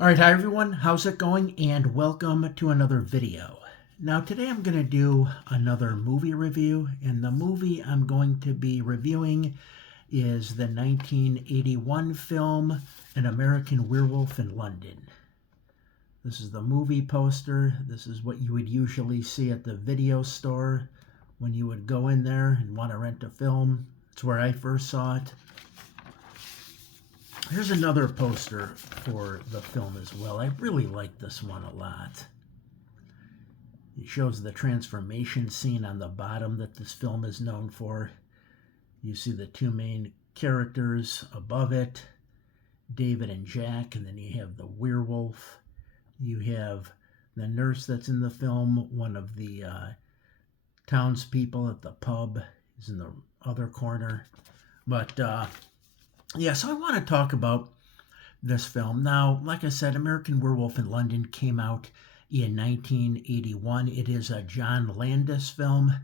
All right, hi everyone, how's it going? And welcome to another video. Now today I'm going to do another movie review, and the movie I'm going to be reviewing is the 1981 film An American Werewolf in London. This is the movie poster. This is what you would usually see at the video store when you would go in there and want to rent a film. It's where I first saw it. Here's another poster for the film as well. I really like this one a lot. It shows the transformation scene on the bottom that this film is known for. You see the two main characters above it, David and Jack, and then you have the werewolf. You have the nurse that's in the film, one of the townspeople at the pub is in the other corner. But yeah, so I want to talk about this film. Now, like I said, American Werewolf in London came out in 1981. It is a John Landis film.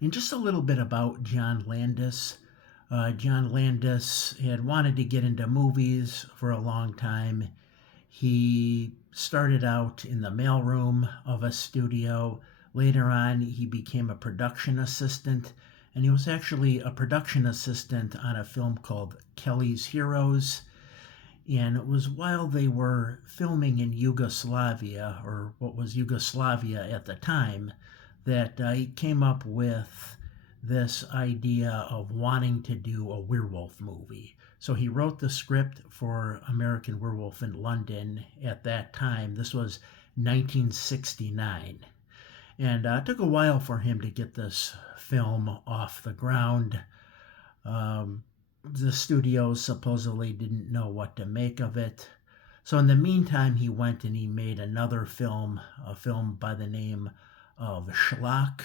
And just a little bit about John Landis. John Landis had wanted to get into movies for a long time. He started out in the mailroom of a studio. Later on, he became a production assistant, and he was actually a production assistant on a film called Kelly's Heroes. And it was while they were filming in Yugoslavia, or what was Yugoslavia at the time, that he came up with this idea of wanting to do a werewolf movie. So he wrote the script for American Werewolf in London at that time. This was 1969. And it took a while for him to get this film off the ground. The studios supposedly didn't know what to make of it. So in the meantime, he went and he made another film, a film by the name of Schlock.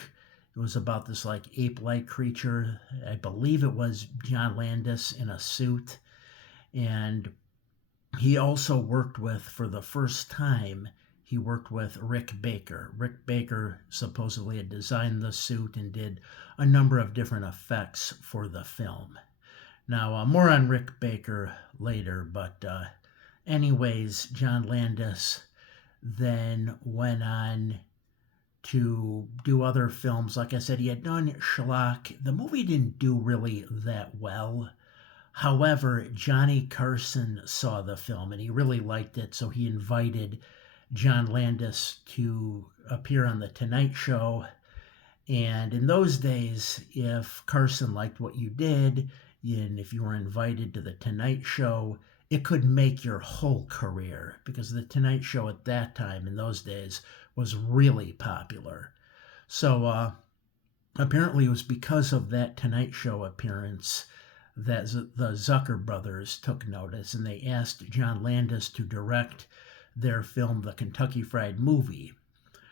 It was about this like ape-like creature. I believe it was John Landis in a suit. And he also worked with, for the first time, he worked with Rick Baker. Rick Baker supposedly had designed the suit and did a number of different effects for the film. Now, more on Rick Baker later, but anyways, John Landis then went on to do other films. Like I said, he had done Schlock. The movie didn't do really that well. However, Johnny Carson saw the film and he really liked it, so he invited John Landis to appear on The Tonight Show. And in those days, if Carson liked what you did, and if you were invited to The Tonight Show, it could make your whole career, because The Tonight Show at that time, in those days, was really popular. So apparently it was because of that Tonight Show appearance that the Zucker brothers took notice, and they asked John Landis to direct their film, The Kentucky Fried Movie,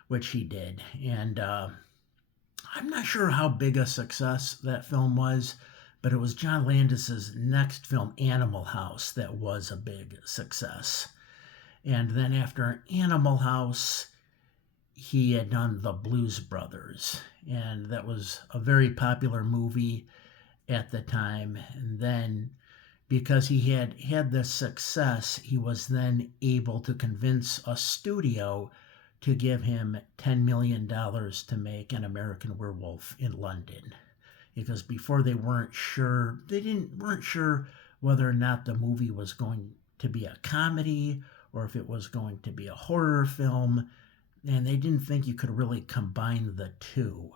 which he did. And I'm not sure how big a success that film was, but it was John Landis's next film, Animal House, that was a big success. And then after Animal House, he had done The Blues Brothers, and that was a very popular movie at the time. And then because he had this success, he was then able to convince a studio to give him $10 million to make An American Werewolf in London. Because before they weren't sure whether or not the movie was going to be a comedy or if it was going to be a horror film, and they didn't think you could really combine the two.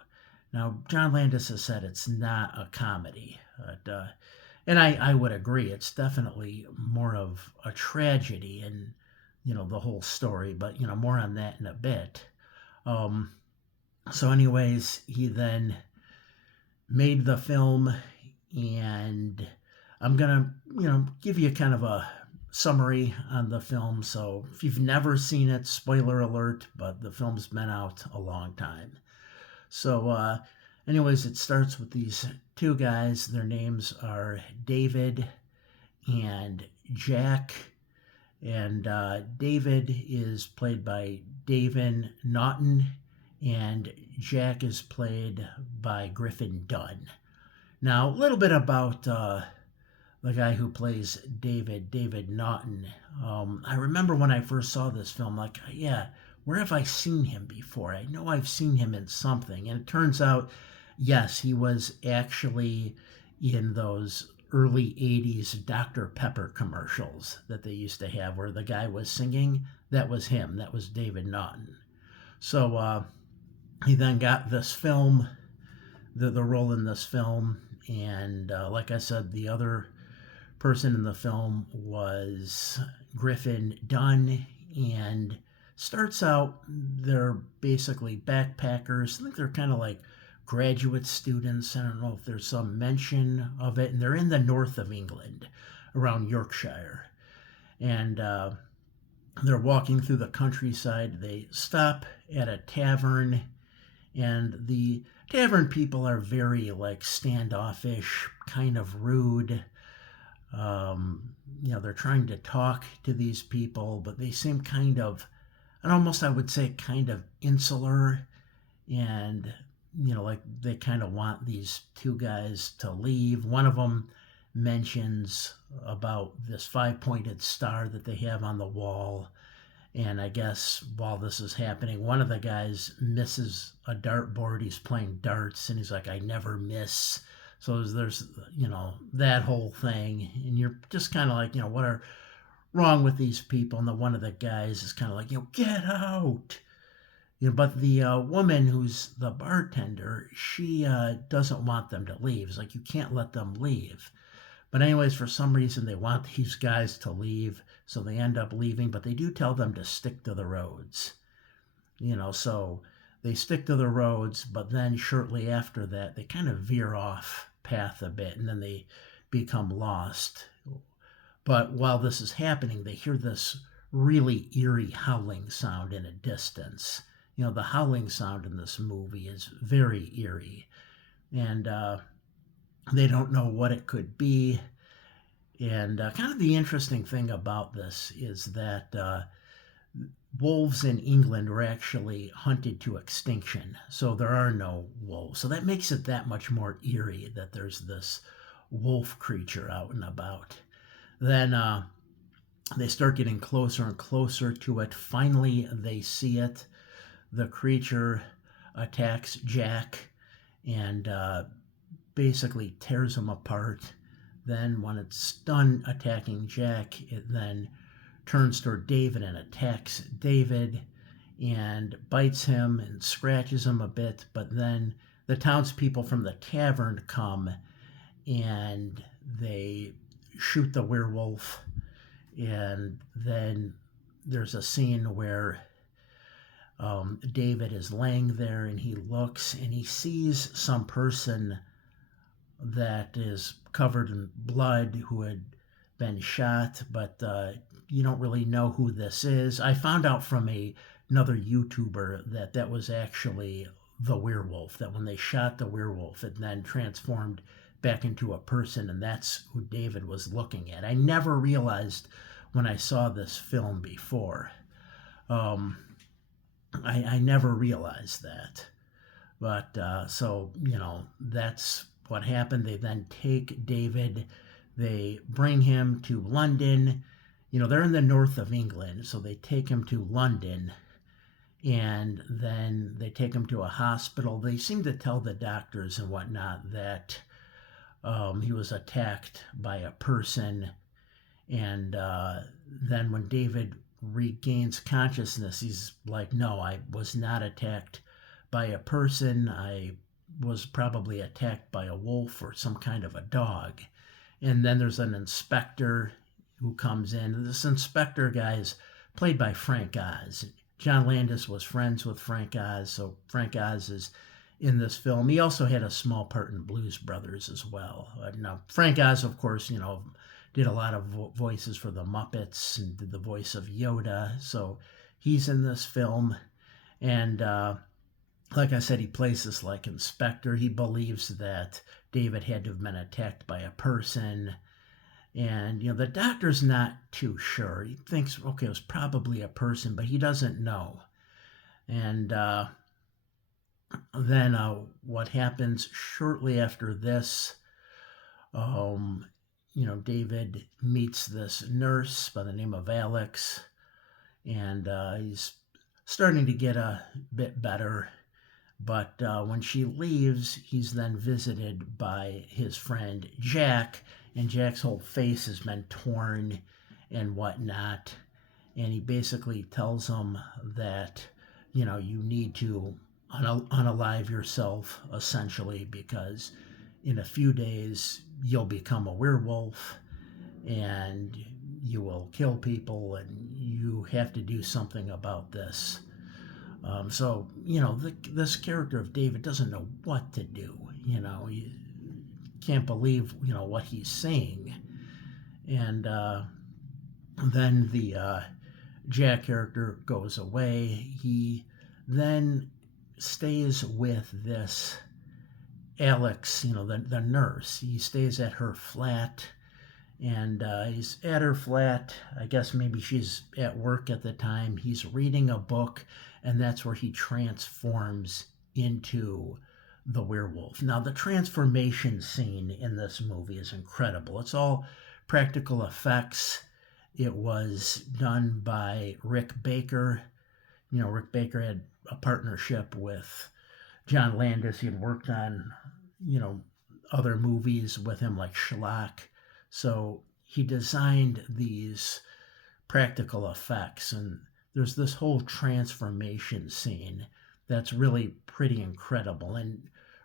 Now, John Landis has said it's not a comedy, and I would agree. It's definitely more of a tragedy in, the whole story, but, more on that in a bit. So anyways, he then made the film, and I'm gonna, give you kind of a summary on the film. So if you've never seen it, spoiler alert, but the film's been out a long time. So anyways, it starts with these two guys. Their names are David and Jack. And David is played by David Naughton, and Jack is played by Griffin Dunn. Now, a little bit about the guy who plays David Naughton. I remember when I first saw this film, like, yeah, where have I seen him before? I know I've seen him in something. And it turns out, yes, he was actually in those early 80s Dr. Pepper commercials that they used to have where the guy was singing. That was him. That was David Naughton. So he then got this film, the role in this film. And like I said, the other person in the film was Griffin Dunn, and starts out they're basically backpackers. I think they're kind of like graduate students. I don't know if there's some mention of it, and they're in the north of England, around Yorkshire, and they're walking through the countryside. They stop at a tavern, and the tavern people are very like standoffish, kind of rude. They're trying to talk to these people, but they seem kind of, and almost I would say kind of insular, and like they kind of want these two guys to leave. One of them mentions about this five-pointed star that they have on the wall, and I guess while this is happening, one of the guys misses a dartboard. He's playing darts, and he's like, "I never miss." So there's, that whole thing, and you're just kind of like, what are wrong with these people? And one of the guys is kind of like, get out. But the woman who's the bartender, she doesn't want them to leave. It's like, you can't let them leave. But anyways, for some reason, they want these guys to leave, so they end up leaving. But they do tell them to stick to the roads. So they stick to the roads, but then shortly after that, they kind of veer off path a bit, and then they become lost. But while this is happening, they hear this really eerie howling sound in a distance. The howling sound in this movie is very eerie, and they don't know what it could be. And kind of the interesting thing about this is that wolves in England were actually hunted to extinction, so there are no wolves. So that makes it that much more eerie that there's this wolf creature out and about. Then they start getting closer and closer to it. Finally, they see it. The creature attacks Jack and basically tears him apart. Then, when it's done attacking Jack, it then turns toward David and attacks David and bites him and scratches him a bit. But then the townspeople from the tavern come and they shoot the werewolf. And then there's a scene where David is laying there, and he looks and he sees some person that is covered in blood who had been shot, but you don't really know who this is. I found out from another YouTuber that was actually the werewolf, that when they shot the werewolf, it then transformed back into a person, and that's who David was looking at. I never realized when I saw this film before. I never realized that. But so, that's what happened. They then take David, they bring him to London. They're in the north of England, so they take him to London, and then they take him to a hospital. They seem to tell the doctors and whatnot that he was attacked by a person, and then when David regains consciousness, he's like, no, I was not attacked by a person. I was probably attacked by a wolf or some kind of a dog. And then there's an inspector who comes in. This inspector guy is played by Frank Oz. John Landis was friends with Frank Oz, so Frank Oz is in this film. He also had a small part in Blues Brothers as well. Now, Frank Oz, of course, did a lot of voices for the Muppets and did the voice of Yoda. So he's in this film. And like I said, he plays this like inspector. He believes that David had to have been attacked by a person. And, the doctor's not too sure. He thinks, okay, it was probably a person, but he doesn't know. And then what happens shortly after this, David meets this nurse by the name of Alex, and he's starting to get a bit better. But when she leaves, he's then visited by his friend Jack, and Jack's whole face has been torn and whatnot. And he basically tells him that, you need to unalive yourself, essentially, because in a few days you'll become a werewolf and you will kill people, and you have to do something about this. This character of David doesn't know what to do. You can't believe, what he's saying. And then the Jack character goes away. He then stays with this Alex, the nurse. He stays at her flat, and he's at her flat. I guess maybe she's at work at the time. He's reading a book, and that's where he transforms into the werewolf. Now, the transformation scene in this movie is incredible. It's all practical effects. It was done by Rick Baker. Rick Baker had a partnership with John Landis. He had worked on, other movies with him like Schlock. So he designed these practical effects, and there's this whole transformation scene that's really pretty incredible. And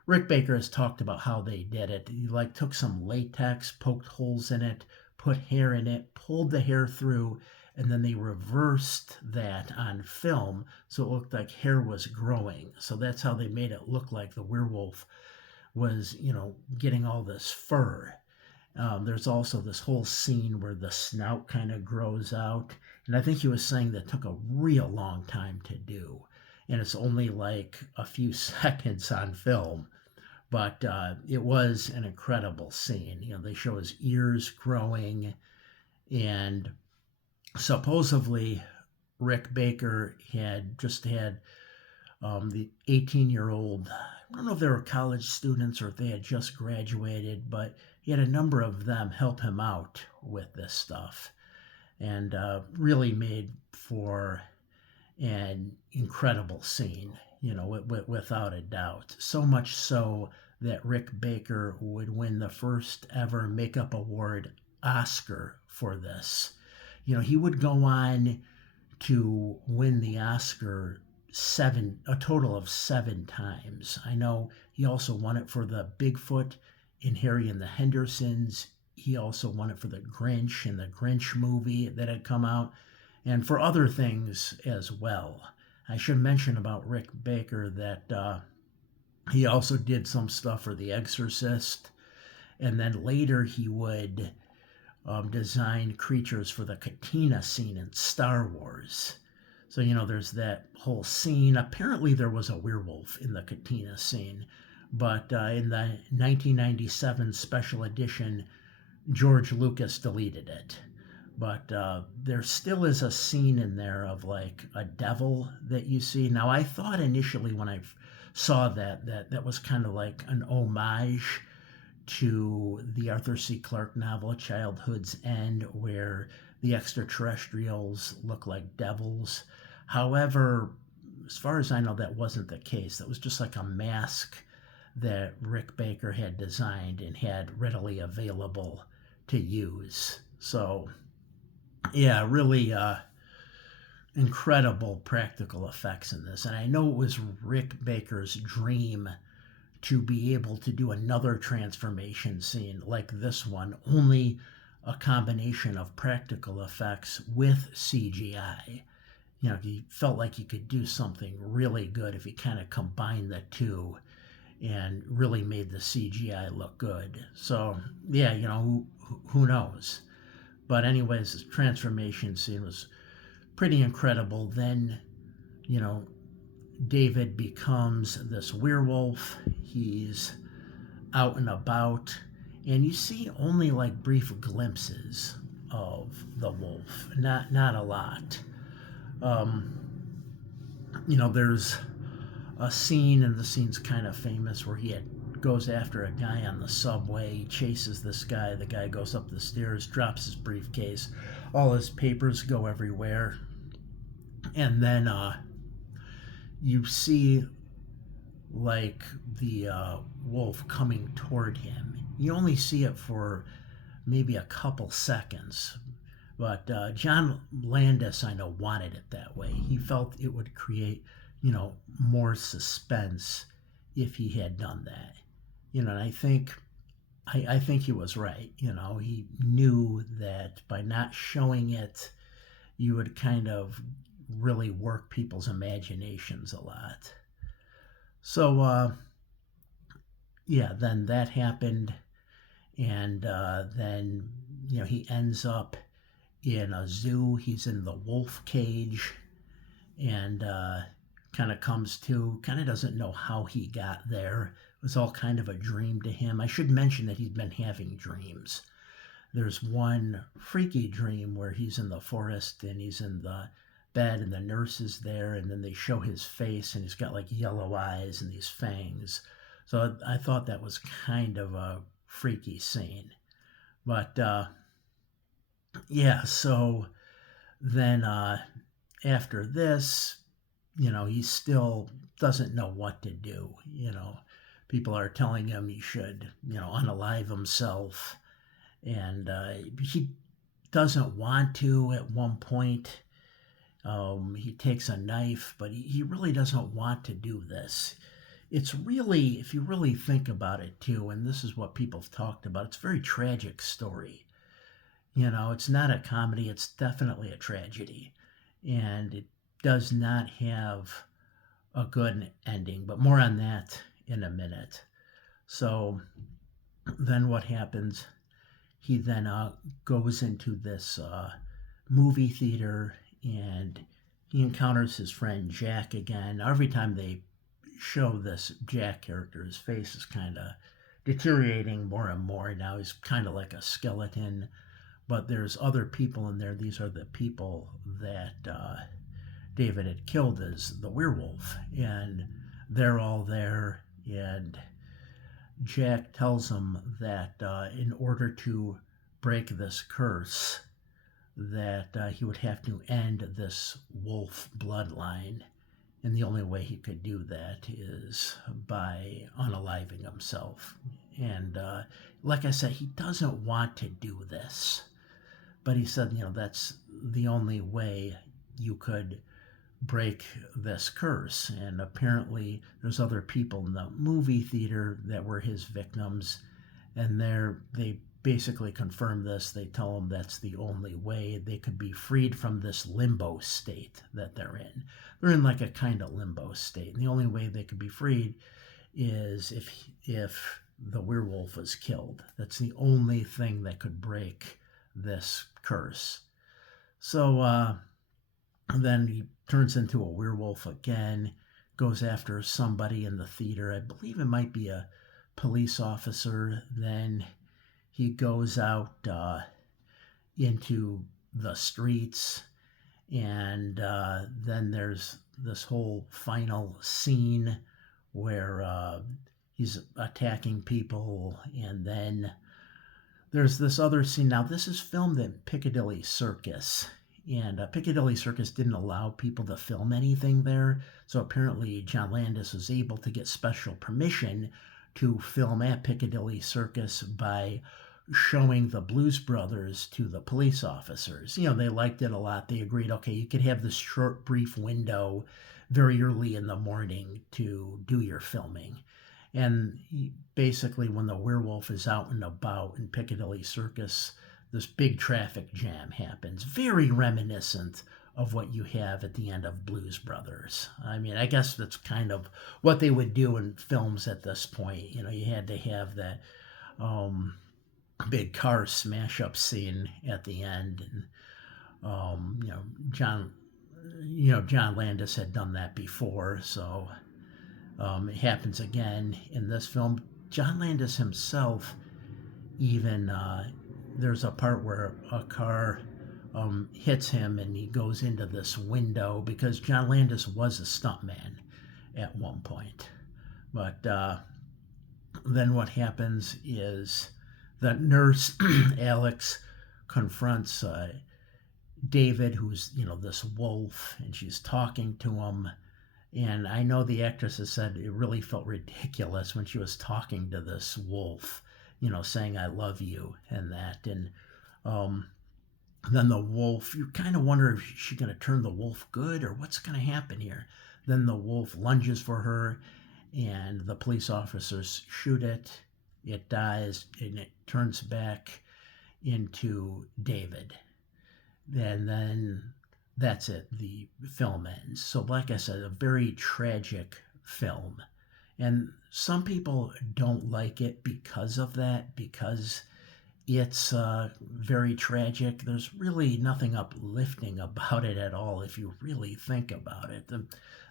Rick Baker has talked about how they did it. He took some latex, poked holes in it, put hair in it, pulled the hair through, and then they reversed that on film so it looked like hair was growing. So that's how they made it look like the werewolf was, getting all this fur. There's also this whole scene where the snout kind of grows out. And I think he was saying that took a real long time to do. And it's only like a few seconds on film. But it was an incredible scene. They show his ears growing. And supposedly, Rick Baker had just had the 18-year-old, I don't know if they were college students or if they had just graduated, but he had a number of them help him out with this stuff, and really made for an incredible scene, without a doubt. So much so that Rick Baker would win the first ever makeup award Oscar for this. He would go on to win the Oscar a total of 7 times. I know he also won it for the Bigfoot in Harry and the Hendersons. He also won it for the Grinch in the Grinch movie that had come out, and for other things as well. I should mention about Rick Baker that he also did some stuff for The Exorcist, and then later he would design creatures for the Katina scene in Star Wars. So, there's that whole scene. Apparently, there was a werewolf in the Katina scene, but in the 1997 special edition, George Lucas deleted it. But there still is a scene in there of like a devil that you see. Now, I thought initially when I saw that was kind of like an homage to the Arthur C. Clarke novel Childhood's End, where the extraterrestrials look like devils. However, as far as I know, that wasn't the case. That was just like a mask that Rick Baker had designed and had readily available to use. So, yeah, really incredible practical effects in this. And I know it was Rick Baker's dream to be able to do another transformation scene like this one, only a combination of practical effects with CGI. He felt like he could do something really good if he kind of combined the two and really made the CGI look good. So, yeah, who knows? But anyways, the transformation scene was pretty incredible. Then, David becomes this werewolf. He's out and about, and you see only like brief glimpses of the wolf. Not a lot. There's a scene, and the scene's kind of famous, where he goes after a guy on the subway. He chases this guy. The guy goes up the stairs, drops his briefcase. All his papers go everywhere. And then you see like the wolf coming toward him. You only see it for maybe a couple seconds. But John Landis, I know, wanted it that way. He felt it would create, more suspense if he had done that. And I think he was right. He knew that by not showing it, you would kind of really work people's imaginations a lot. So, yeah, then that happened, and then he ends up in a zoo. He's in the wolf cage, and kind of comes to, kind of doesn't know how he got there. It was all kind of a dream to him. I should mention that he's been having dreams. There's one freaky dream where he's in the forest and he's in the bed and the nurse is there, and then they show his face and he's got like yellow eyes and these fangs. So I thought that was kind of a freaky scene. But yeah, so then after this, he still doesn't know what to do. People are telling him he should, unalive himself. And he doesn't want to at one point. He takes a knife, but he really doesn't want to do this. It's really, if you really think about it too, and this is what people have talked about, it's a very tragic story. It's not a comedy, it's definitely a tragedy. And it does not have a good ending, but more on that in a minute. So then what happens? He then goes into this movie theater and he encounters his friend Jack again. Every time they show this Jack character, his face is kind of deteriorating more and more. Now he's kind of like a skeleton, but there's other people in there. These are the people that David had killed as the werewolf, and they're all there. And Jack tells him that in order to break this curse, that he would have to end this wolf bloodline. And the only way he could do that is by unaliving himself. And like I said, he doesn't want to do this. But he said, that's the only way you could break this curse. And apparently there's other people in the movie theater that were his victims, and they basically confirm this. They tell him that's the only way they could be freed from this limbo state that they're in. They're in like a kind of limbo state, and the only way they could be freed is if the werewolf was killed. That's the only thing that could break this curse. So then he turns into a werewolf again, goes after somebody in the theater. I believe it might be a police officer. Then he goes out into the streets, and then there's this whole final scene where he's attacking people, and then there's this other scene. Now, this is filmed in Piccadilly Circus, and Piccadilly Circus didn't allow people to film anything there, so apparently John Landis was able to get special permission to film at Piccadilly Circus by showing the Blues Brothers to the police officers. They liked it a lot. They agreed, okay, you could have this short, brief window very early in the morning to do your filming. And basically, when the werewolf is out and about in Piccadilly Circus, this big traffic jam happens. Very reminiscent of what you have at the end of Blues Brothers. I mean, I guess that's kind of what they would do in films at this point. You had to have that big car smash up scene at the end. And, John Landis had done that before, so it happens again in this film. John Landis himself, even there's a part where a car hits him and he goes into this window, because John Landis was a stuntman at one point. But then what happens is the nurse, Alex, confronts David, who's, this wolf, and she's talking to him. And I know the actress has said it really felt ridiculous when she was talking to this wolf, saying, I love you, and that. And um, then the wolf, you kind of wonder if she's going to turn the wolf good or what's going to happen here. Then the wolf lunges for her, and the police officers shoot it. It dies, and it turns back into David. And then that's it. The film ends. So, like I said, a very tragic film. And some people don't like it because of that, because it's very tragic. There's really nothing uplifting about it at all if you really think about it.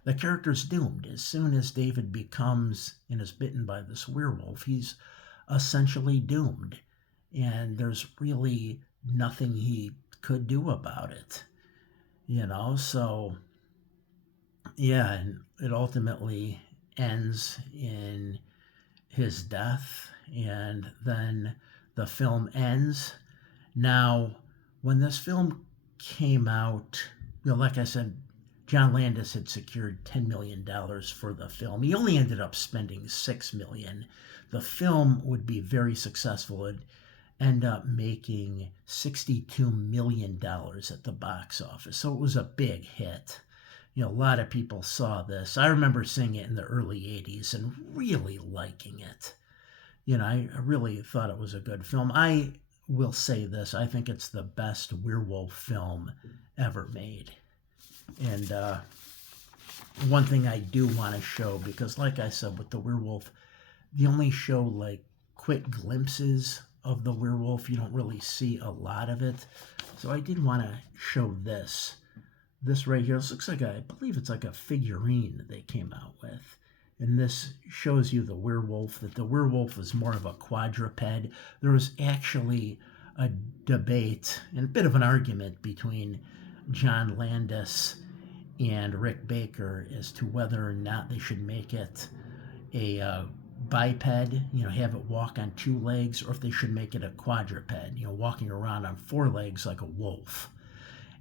The character's doomed. As soon as David becomes and is bitten by this werewolf, he's essentially doomed. And there's really nothing he could do about it. So yeah, and it ultimately ends in his death, and then the film ends. Now, when this film came out, like I said, John Landis had secured $10 million for the film. He only ended up spending $6 million. The film would be very successful. It end up making $62 million at the box office. So it was a big hit. A lot of people saw this. I remember seeing it in the early 80s and really liking it. I really thought it was a good film. I will say this, I think it's the best werewolf film ever made. And one thing I do want to show, because like I said, with the werewolf, they only show like quick glimpses of the werewolf. You don't really see a lot of it. So I did want to show this. This right here, this looks like I believe it's like a figurine that they came out with. And this shows you the werewolf, that the werewolf is more of a quadruped. There was actually a debate and a bit of an argument between John Landis and Rick Baker as to whether or not they should make it a biped, have it walk on two legs, or if they should make it a quadruped, walking around on four legs like a wolf.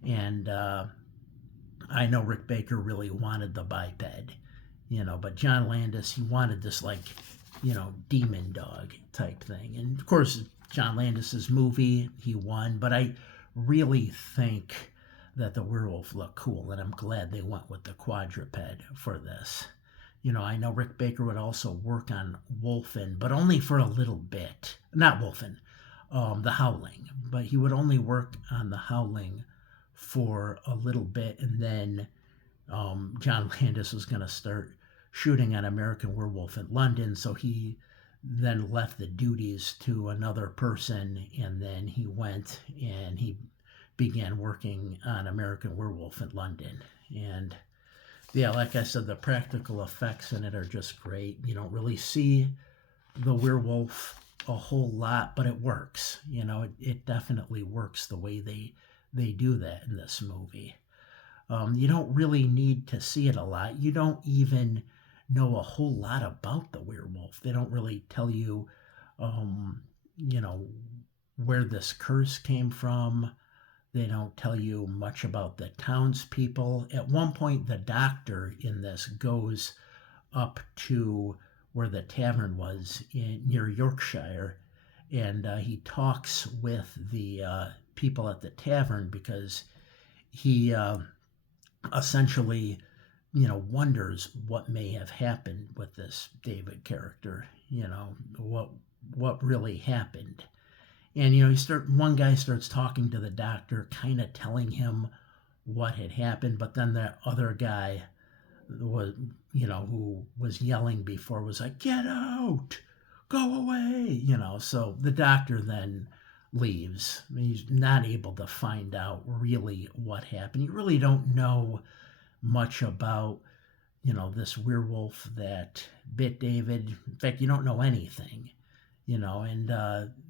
And I know Rick Baker really wanted the biped, but John Landis, he wanted this demon dog type thing. And of course, John Landis's movie, he won, but I really think that the werewolf looked cool, and I'm glad they went with the quadruped for this. I know Rick Baker would also work on Wolfen, but only for a little bit. Not Wolfen, The Howling. But he would only work on The Howling for a little bit, and then John Landis was going to start shooting on American Werewolf in London, so he then left the duties to another person, and then he went and he began working on American Werewolf in London. And yeah, like I said, the practical effects in it are just great. You don't really see the werewolf a whole lot, but it works. It definitely works the way they do that in this movie. You don't really need to see it a lot. You don't even know a whole lot about the werewolf. They don't really tell you, where this curse came from. They don't tell you much about the townspeople. At one point, the doctor in this goes up to where the tavern was near Yorkshire, and he talks with the people at the tavern because he essentially, wonders what may have happened with this David character. What really happened. And one guy starts talking to the doctor, kind of telling him what had happened, but then the other guy was, who was yelling before was like, "Get out, go away," So the doctor then leaves. He's not able to find out really what happened. You really don't know much about, this werewolf that bit David. In fact, you don't know anything. And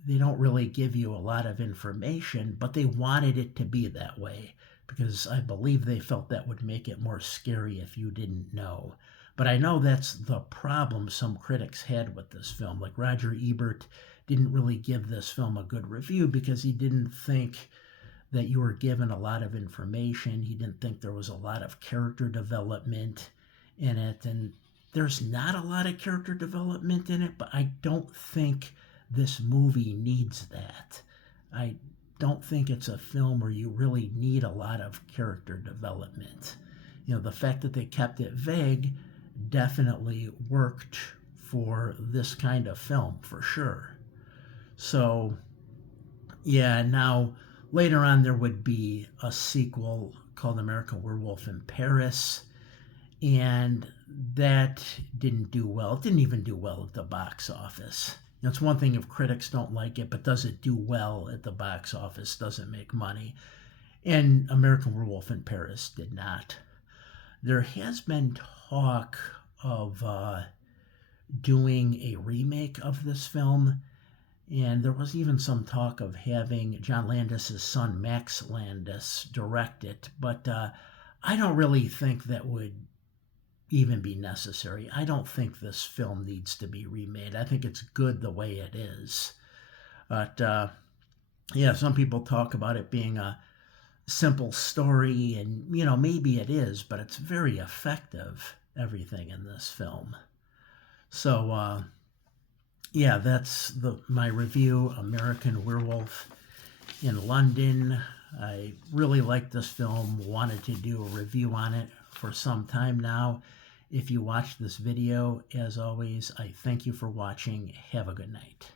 they don't really give you a lot of information, but they wanted it to be that way because I believe they felt that would make it more scary if you didn't know. But I know that's the problem some critics had with this film. Like Roger Ebert didn't really give this film a good review because he didn't think that you were given a lot of information. He didn't think there was a lot of character development in it. And there's not a lot of character development in it, but I don't think this movie needs that. I don't think it's a film where you really need a lot of character development. The fact that they kept it vague definitely worked for this kind of film for sure. So, yeah, now later on there would be a sequel called American Werewolf in Paris, and that didn't do well. It didn't even do well at the box office. It's one thing if critics don't like it, but does it do well at the box office? Does it make money? And American Werewolf in Paris did not. There has been talk of doing a remake of this film, and there was even some talk of having John Landis's son Max Landis direct it, but I don't really think that would even be necessary. I don't think this film needs to be remade. I think it's good the way it is. But yeah, some people talk about it being a simple story, and maybe it is, but it's very effective, everything in this film. So yeah, that's my review, American Werewolf in London. I really like this film, wanted to do a review on it for some time now. If you watched this video, as always, I thank you for watching. Have a good night.